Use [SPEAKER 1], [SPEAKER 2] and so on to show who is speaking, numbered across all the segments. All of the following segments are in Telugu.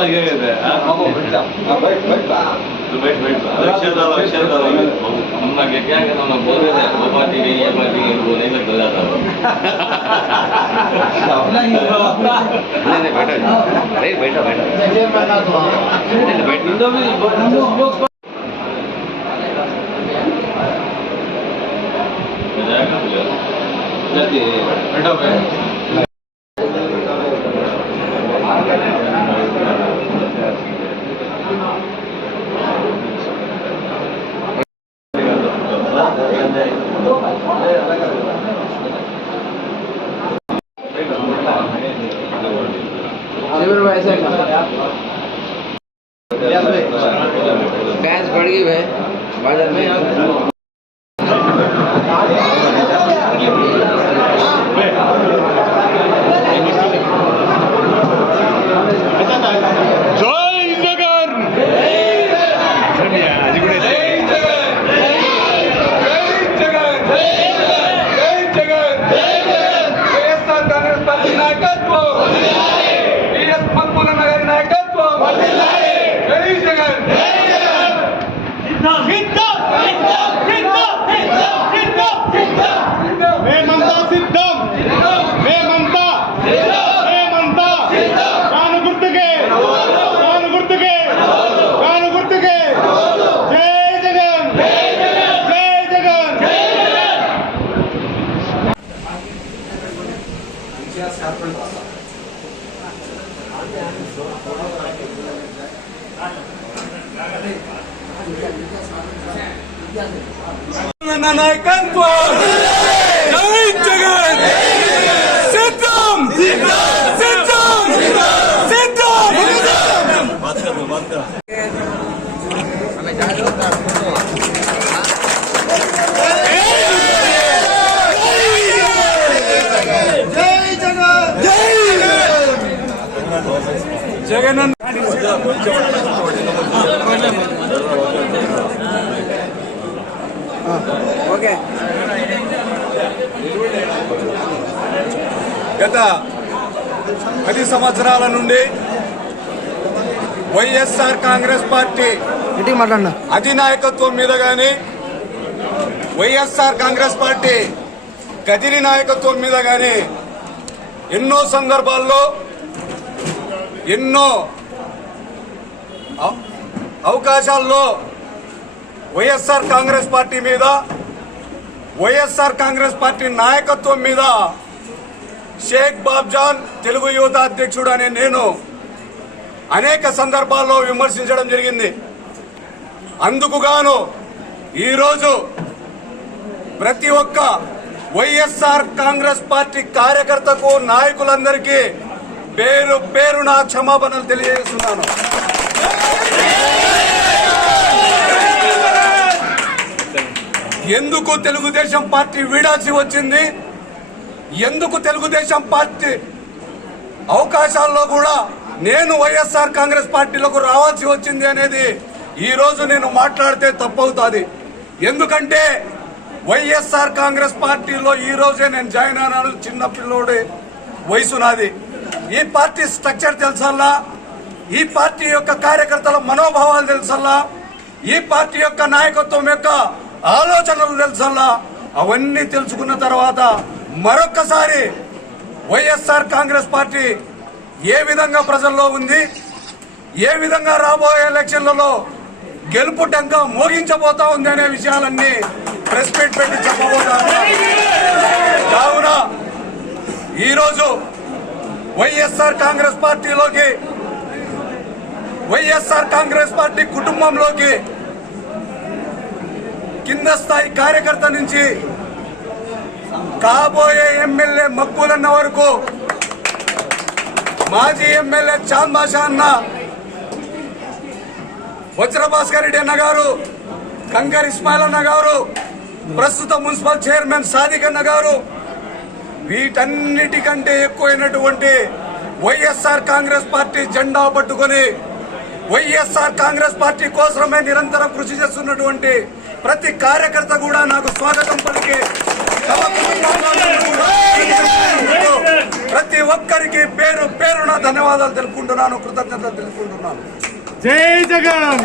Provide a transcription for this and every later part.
[SPEAKER 1] साल लगेगा तो बैठ बैठ अक्षर डालो अक्षर डालो
[SPEAKER 2] मम्मा के क्या कहता हूँ बोल रहे थे वो पार्टी गई ये पार्टी गई वो नहीं मैं जाता हूँ नहीं नहीं बैठो नहीं बैठो बैठो नहीं बैठो
[SPEAKER 1] बैठो भाई
[SPEAKER 2] गैस बढ़ गई भाई बाज़ार में।
[SPEAKER 3] నా నాయకత్వం జై జగన్ సిద్ధం సిద్ధం సిద్ధం జగన్ గత పది సంవత్సరాల నుండి వైఎస్ఆర్ కాంగ్రెస్ పార్టీ అధినాయకత్వం మీద గాని వైఎస్ఆర్ కాంగ్రెస్ పార్టీ కదిరి నాయకత్వం మీద గాని ఎన్నో సందర్భాల్లో ఎన్నో అవ- అవకాశాల్లో వైఎస్ఆర్ కాంగ్రెస్ పార్టీ మీద వైఎస్ఆర్ కాంగ్రెస్ పార్టీ నాయకత్వం మీద షేక్ బాబ్జాన్ తెలుగు యువత అధ్యక్షుడు అనే నేను అనేక సందర్భాల్లో విమర్శించడం జరిగింది. అందుకు గాను ఈరోజు ప్రతి ఒక్క వైఎస్ఆర్ కాంగ్రెస్ పార్టీ కార్యకర్తకు నాయకులందరికీ పేరు పేరు నా క్షమాపణలు తెలియజేస్తున్నాను. ఎందుకు తెలుగుదేశం పార్టీ వీడాల్సి వచ్చింది? ఎందుకు తెలుగుదేశం పార్టీ అవకాశాల్లో కూడా నేను వైఎస్ఆర్ కాంగ్రెస్ పార్టీలకు రావాల్సి వచ్చింది అనేది ఈ రోజు నేను మాట్లాడితే తప్పవుతుంది. ఎందుకంటే వైఎస్ఆర్ కాంగ్రెస్ పార్టీలో ఈ రోజే నేను జాయిన్ అయినాను చిన్న పిల్లోడి వయసు నాది. ఈ పార్టీ స్ట్రక్చర్ తెలుసల్లా? ఈ పార్టీ యొక్క కార్యకర్తల మనోభావాలు తెలుసల్లా? ఈ పార్టీ యొక్క నాయకత్వం యొక్క ఆలోచనలు తెలుసల్లా? అవన్నీ తెలుసుకున్న తర్వాత మరొక్కసారి వైఎస్ఆర్ కాంగ్రెస్ పార్టీ ఏ విధంగా ప్రజల్లో ఉంది? ఏ విధంగా రాబోయే ఎలక్షన్లలో గెలుపు టంక మోగించబోతా ఉంది అనే విషయాలన్నీ ప్రెస్ మీట్ పెట్టి చెప్పబోతా కావున ఈరోజు వైఎస్ఆర్ కాంగ్రెస్ పార్టీలోకి వైఎస్ఆర్ కాంగ్రెస్ పార్టీ కుటుంబంలోకి కింద స్థాయి కార్యకర్త నుంచి కాబోయే ఎమ్మెల్యే మక్కులన్న వరకు మాజీ ఎమ్మెల్యే చాంద్ బాషా అన్న వజ్రభాస్కర్ రెడ్డి అన్న గారు కంకర్ ఇస్మాయిల్ అన్న గారు ప్రస్తుత మున్సిపల్ చైర్మన్ సాదిక్ అన్న గారు వీటన్నిటికంటే ఎక్కువైనటువంటి వైఎస్ఆర్ కాంగ్రెస్ పార్టీ జెండా పట్టుకొని వైఎస్ఆర్ కాంగ్రెస్ పార్టీ కోసమే నిరంతరం కృషి చేస్తున్నటువంటి ప్రతి కార్యకర్త కూడా నాకు స్వాగతం పలికి ప్రతి ఒక్కరికి పేరు పేరున ధన్యవాదాలు తెలుపుకుంటున్నాను కృతజ్ఞతలు తెలుపుకుంటున్నాను.
[SPEAKER 4] జై జగన్!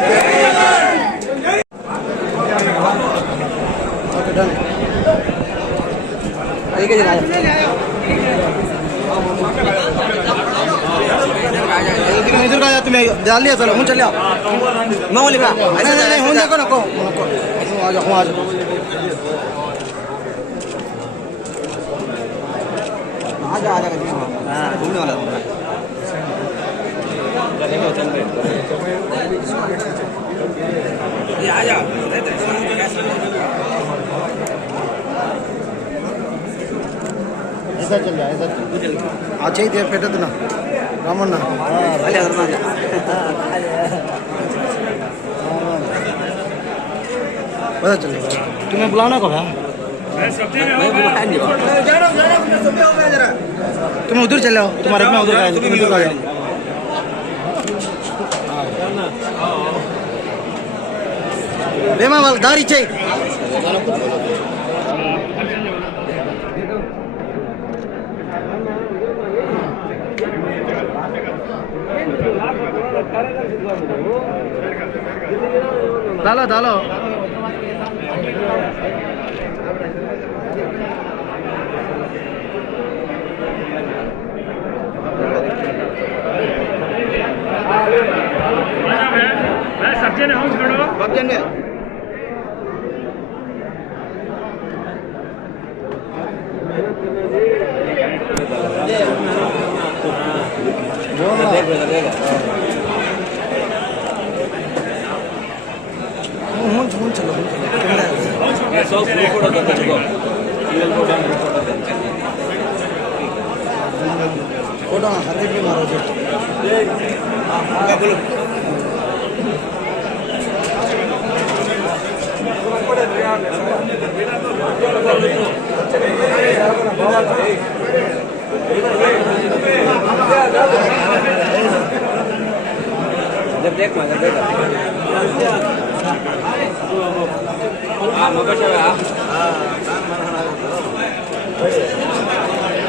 [SPEAKER 5] इधर का तुम्हें डाल दिया चलो हूँ चल जाओ। मैं बोली का नहीं नहीं नहीं हूँ देखो नको आ जाओ आ जाओ। आ जा आ जा। हाँ घूमने वाला ये आ जा ऐसा चल रहा है ऐसा ಆಚೆ ಇದೆಯಾ ಪೆಟ್ಟದನ್ನ ರಾಮಣ್ಣ ಅಲ್ಲಿ ಅದ್ರ पता चल तुम्हें बुलाना कब है? तुम उधर चले जाओ तुम्हारे में उधर तुम उधर आ जाओ। बेमा वाल दारी चाहिए। डालो डालो सब्ज़ी ने हूँ छोड़ो सब्ज़ी ने हूँ चलो हूँ चलो फोटो हर एक भी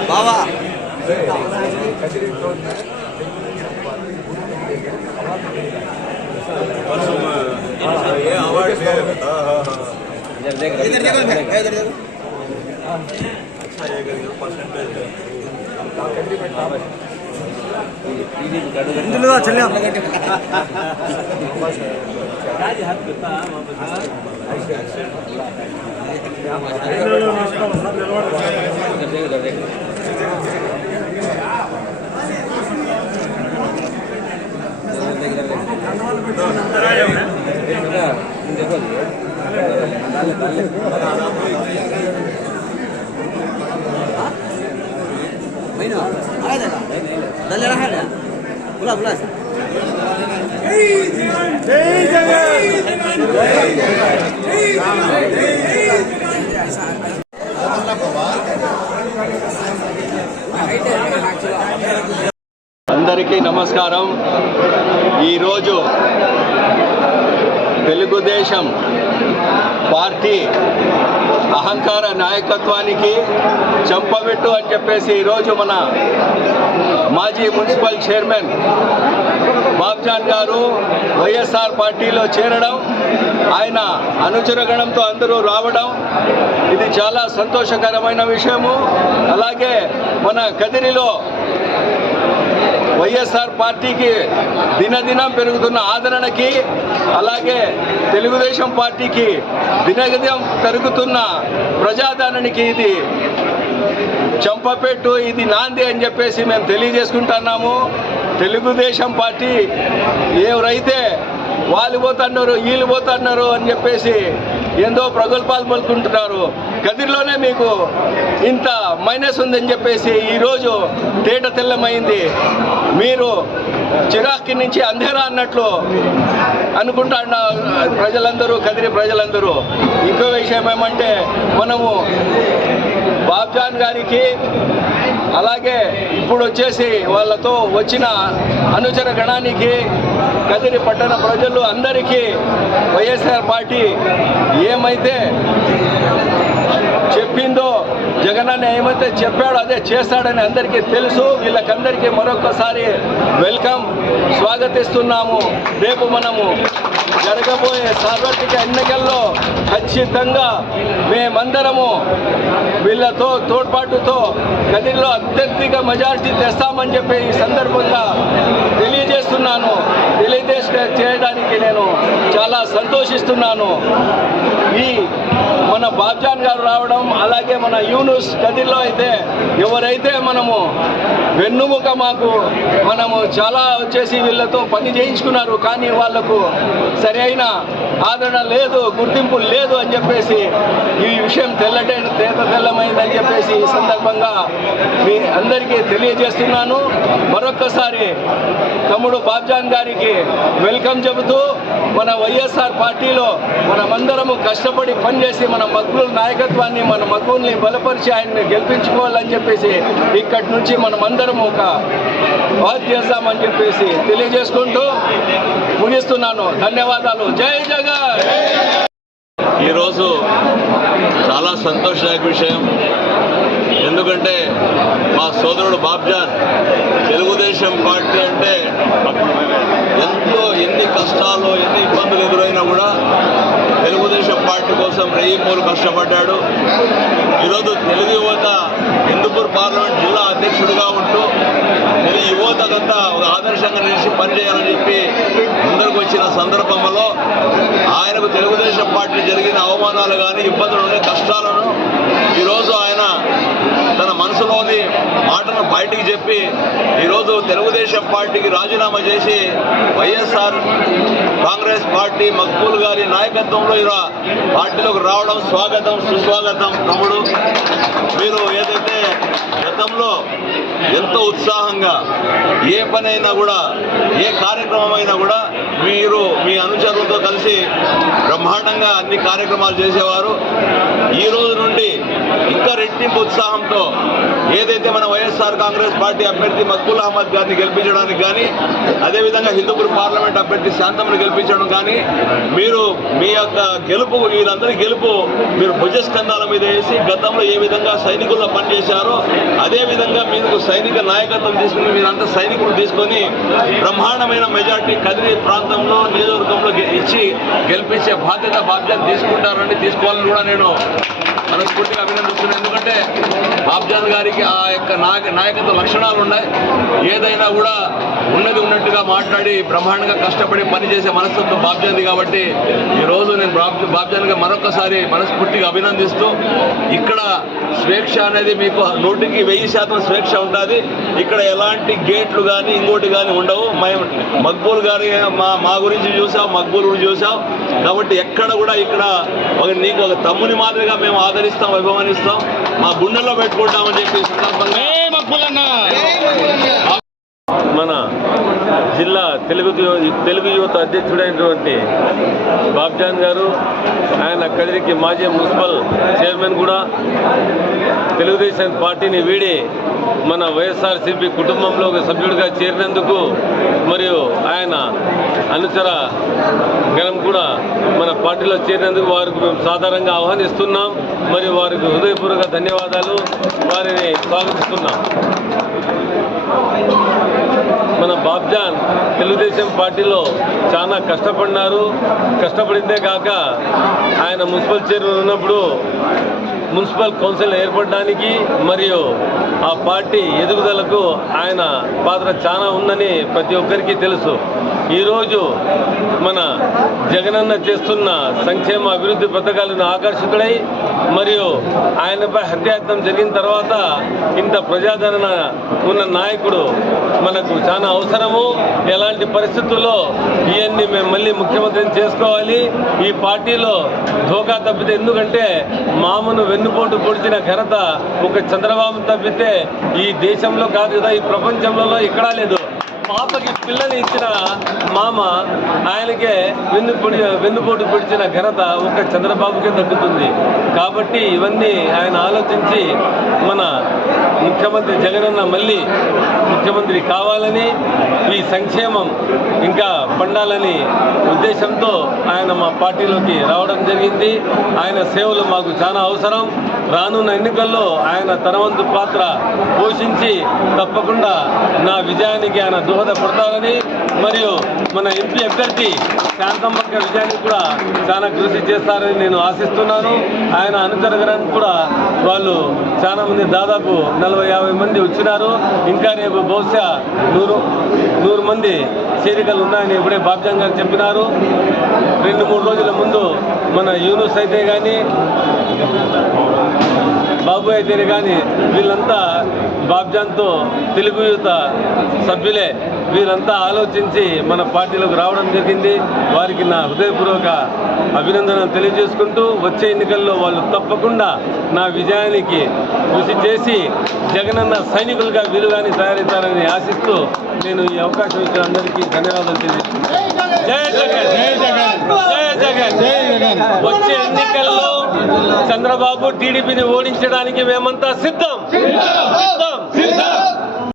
[SPEAKER 5] ಬಾಬಾ ये अवार्ड इधर देखो। इधर देखो। अच्छा ये करेंगे परसेंटेज इंदुलो चलिए राज हाथ करता वापस
[SPEAKER 4] Mino, ada tak? Dah lerah ada? Pula pula sah.
[SPEAKER 1] అందరికీ నమస్కారం. ఈరోజు తెలుగుదేశం పార్టీ అహంకార నాయకత్వానికి చంపబెట్టు అని చెప్పేసి ఈరోజు మన మాజీ మున్సిపల్ చైర్మన్ బాబ్జాన్ గారు వైఎస్ఆర్ పార్టీలో చేరడం ఆయన అనుచరగణంతో అందరూ రావడం ఇది చాలా సంతోషకరమైన విషయము. అలాగే మన కదిరిలో వైఎస్ఆర్ పార్టీకి దినదినం పెరుగుతున్న ఆదరణకి అలాగే తెలుగుదేశం పార్టీకి దినదినం పెరుగుతున్న ప్రజాదరణకి ఇది చంపపెట్టు ఇది నాంది అని చెప్పేసి మేము తెలియజేసుకుంటున్నాము. తెలుగుదేశం పార్టీ ఎవరైతే వాళ్ళు పోతున్నారు వీళ్ళు పోతున్నారు అని చెప్పేసి ఏందో ప్రగల్భాలు పలుకుంటున్నారు కదిరిలోనే మీకు ఇంత మైనస్ ఉందని చెప్పేసి ఈరోజు తేట తెల్లమైంది. మీరు చిరాకి నుంచి అంధేరా అన్నట్లు అనుకుంటా ప్రజలందరూ కదిరి ప్రజలందరూ. ఇంకో విషయం ఏమంటే మనము బాబ్జాన్ గారికి అలాగే ఇప్పుడు వచ్చేసి వాళ్ళతో వచ్చిన అనుచర గణానికి కదిరి పట్టణ ప్రజలు అందరికీ వైఎస్ఆర్ పార్టీ ఏమైతే చెప్పిందో జగనన్న ఏమైతే చెప్పాడో అదే చేస్తాడని అందరికీ తెలుసు. వీళ్ళకందరికీ మరొకసారి వెల్కమ్. స్వాగతిస్తున్నాము. రేపు మనము జరగబోయే సార్వత్రిక ఎన్నికల్లో ఖచ్చితంగా మేమందరము వీళ్ళతో తోడ్పాటుతో గదిలో అత్యధిక మెజార్టీ తెస్తామని చెప్పి ఈ సందర్భంగా తెలియజేస్తున్నాను. తెలియజేసే చేయడానికి నేను చాలా సంతోషిస్తున్నాను. ఈ మన బాబ్జాన్ గారు రావడం అలాగే మన యూనుస్ గదిలో అయితే ఎవరైతే మనము వెన్నుముక మాకు మనము చాలా వచ్చేసి వీళ్ళతో పని చేయించుకున్నారు కానీ వాళ్ళకు సరైన ఆదరణ లేదు గుర్తింపు లేదు అని చెప్పేసి ఈ విషయం తెల్లటే తేట తెల్లమైందని చెప్పేసి ఈ సందర్భంగా మీ అందరికీ తెలియజేస్తున్నాను. మరొక్కసారి తమ్ముడు బాబ్జాన్ గారికి వెల్కమ్ చెబుతూ మన వైఎస్ఆర్ పార్టీలో మనమందరము కష్టపడి పనిచేసి మన మగ్గుల నాయకత్వాన్ని మన మగ్గుల్ని బలపరిచి ఆయన్ని గెలిపించుకోవాలని చెప్పేసి ఇక్కడి నుంచి మనమందరం ఒక బాధ్యత చేస్తామని చెప్పేసి తెలియజేసుకుంటూ ముగిస్తున్నాను. ధన్యవాదాలు. జై జగన్!
[SPEAKER 2] ఈరోజు చాలా సంతోషదాయక విషయం. ఎందుకంటే మా సోదరుడు బాబ్జాన్ తెలుగుదేశం పార్టీ అంటే ఎంతో ఎన్ని కష్టాలు ఎన్ని ఇబ్బందులు ఎదురైనా కూడా తెలుగుదేశం పార్టీ కోసం రెయ్యి మూలు కష్టపడ్డాడు. ఈరోజు తెలుగు యువత హిందూపూర్ పార్లమెంట్ జిల్లా అధ్యక్షుడిగా ఉంటూ తెలుగు యువతకంతా ఒక ఆదర్శంగా నిలిచి పనిచేయాలని చెప్పి ముందరకు వచ్చిన సందర్భంలో ఆయనకు తెలుగుదేశం పార్టీ జరిగిన అవమానాలు కానీ ఇబ్బందులు కష్టాలను ఈరోజు ఆయన తన మనసులోని మాటను బయటికి చెప్పి ఈరోజు తెలుగుదేశం పార్టీకి రాజీనామా చేసి వైఎస్ఆర్ కాంగ్రెస్ పార్టీ మక్బూల్ గారి నాయకత్వంలో ఇలా పార్టీలోకి రావడం స్వాగతం సుస్వాగతం తమ్ముడు. మీరు ఏదైతే గతంలో ఎంతో ఉత్సాహంగా ఏ పనైనా కూడా ఏ కార్యక్రమం అయినా కూడా మీరు మీ అనుచరులతో కలిసి బ్రహ్మాండంగా అన్ని కార్యక్రమాలు చేసేవారు. ఈ రోజు నుండి ఇంకా రెట్టింపు ఉత్సాహంతో ఏదైతే మన వైఎస్ఆర్ కాంగ్రెస్ పార్టీ అభ్యర్థి మక్బుల్ అహ్మద్ గారిని గెలిపించడానికి కానీ అదేవిధంగా హిందూపూర్ పార్లమెంట్ అభ్యర్థి శాంతమ్మని గెలిపించడం కానీ మీరు మీ యొక్క గెలుపు వీళ్ళందరి గెలుపు మీరు భుజస్కంధాల మీద వేసి గతంలో ఏ విధంగా సైనికుల్లో పనిచేశారో అదేవిధంగా మీకు సైనిక నాయకత్వం తీసుకుని మీరంతా సైనికులు తీసుకొని బ్రహ్మాండమైన మెజార్టీ కదిరి ప్రాంతంలో నియోజకవర్గంలో ఇచ్చి గెలిపించే బాధ్యత బాధ్యత తీసుకుంటారని తీసుకోవాలని కూడా నేను మనస్ఫూర్తిగా అభినందిస్తున్నాను. ఎందుకంటే బాబ్జాన్ గారికి ఆ యొక్క నాయక నాయకత్వ లక్షణాలు ఉన్నాయి ఏదైనా కూడా ఉన్నది ఉన్నట్టుగా మాట్లాడి బ్రహ్మాండంగా కష్టపడి పనిచేసే మనస్తత్వం బాబ్జాన్ది కాబట్టి ఈరోజు నేను బాబ్ బాబ్జాన్గా మరొకసారి మనస్ఫూర్తిగా అభినందిస్తూ ఇక్కడ స్వేచ్ఛ అనేది మీకు నూటికి వెయ్యి శాతం స్వేచ్ఛ ఉంటుంది ఇక్కడ ఎలాంటి గేట్లు కానీ ఇంకోటి కానీ ఉండవు. మేము మక్బూల్ గారి మా మా గురించి చూసాం మక్బూల్ గురించి చూసాం కాబట్టి ఎక్కడ కూడా ఇక్కడ ఒక నీకు ఒక తమ్ముని మాదిరిగా మేము ఆదరిస్తాం అభిమానిస్తాం. మా గుండెల్లో పెట్టుకుంటామని చెప్పి సందర్భంగా
[SPEAKER 6] మన జిల్లా తెలుగు తెలుగు యువత అధ్యక్షుడైనటువంటి బాబ్జాన్ గారు ఆయన కదిరికి మాజీ మున్సిపల్ చైర్మన్ కూడా. తెలుగుదేశం పార్టీని వీడి మన వైఎస్ఆర్సీపీ కుటుంబంలో ఒక సభ్యుడిగా చేరినందుకు మరియు ఆయన అనుచర గణం కూడా మన పార్టీలో చేరినందుకు వారికి మేము సాధారణంగా ఆహ్వానిస్తున్నాం. మరియు వారికి హృదయపూర్వక ధన్యవాదాలు. వారిని స్వాగతిస్తున్నాం. మన బాబ్జాన్ తెలుగుదేశం పార్టీలో చాలా కష్టపడినారు. కష్టపడిందే కాక ఆయన మున్సిపల్ చైర్మన్ ఉన్నప్పుడు మున్సిపల్ కౌన్సిల్ ఏర్పడడానికి మరియు ఆ పార్టీ ఎదుగుదలకు ఆయన పాత్ర చాలా ఉందని ప్రతి ఒక్కరికి తెలుసు. ఈరోజు మన జగనన్న చేస్తున్న సంక్షేమ అభివృద్ధి పథకాలను ఆకర్షితుడై మరియు ఆయనపై హత్యాయత్నం జరిగిన తర్వాత ఇంత ప్రజాదరణ ఉన్న నాయకుడు మనకు చాలా అవసరము. ఎలాంటి పరిస్థితుల్లో ఇవన్నీ మేము మళ్ళీ ముఖ్యమంత్రిని చేసుకోవాలి. ఈ పార్టీలో ధోకా తప్పితే ఎందుకంటే మామను వెన్నుపోటు పొడిచిన ఘనత ఒక చంద్రబాబు తప్పితే ఈ దేశంలో కాదు కదా ఈ ప్రపంచంలో ఎక్కడా లేదు. పాపకి పిల్లని ఇచ్చిన మామ ఆయనకే వెన్ను పొడి వెన్నుపోటు పొడిచిన ఘనత ఒక చంద్రబాబుకే దక్కుతుంది. కాబట్టి ఇవన్నీ ఆయన ఆలోచించి మన ముఖ్యమంత్రి జగనన్న మళ్ళీ ముఖ్యమంత్రి కావాలని ఈ సంక్షేమం ఇంకా పండాలని ఉద్దేశంతో ఆయన మా పార్టీలోకి రావడం జరిగింది. ఆయన సేవలు మాకు చాలా అవసరం. రానున్న ఎన్నికల్లో ఆయన తనవంతు పాత్ర పోషించి తప్పకుండా నా విజయానికి ఆయన దోహదపడతారని మరియు మన ఎంపీ అభ్యర్థి శాంతమ్మ విజయానికి కూడా చాలా కృషి చేస్తారని నేను ఆశిస్తున్నాను. ఆయన అనుచరగడానికి కూడా వాళ్ళు చాలా మంది దాదాపు నలభై యాభై మంది వచ్చినారు. ఇంకా రేపు బహుశా నూరు నూరు మంది చేరికలు ఉన్నాయని ఇప్పుడే బాబ్జాన్ గారు చెప్పినారు. రెండు మూడు రోజుల ముందు మన యూనుస్ అయితే కానీ బాబు అయితే కానీ వీళ్ళంతా బాబ్జాన్తో తెలుగు యువత సభ్యులే. వీరంతా ఆలోచించి మన పార్టీలోకి రావడం జరిగింది. వారికి నా హృదయపూర్వక అభినందనలు తెలియజేసుకుంటూ వచ్చే ఎన్నికల్లో వాళ్ళు తప్పకుండా నా విజయానికి కృషి చేసి జగనన్న సైనికులుగా వీలుగాని తయారవుతారని ఆశిస్తూ నేను ఈ అవకాశం ఇచ్చిన అందరికీ ధన్యవాదాలు తెలియజేస్తున్నాను. జై జగన్! జై జగన్! జై జగన్! జై జగన్! వచ్చే ఎన్నికల్లో చంద్రబాబు టీడీపీని ఓడించడానికి మేమంతా సిద్ధం! సిద్ధం! సిద్ధం!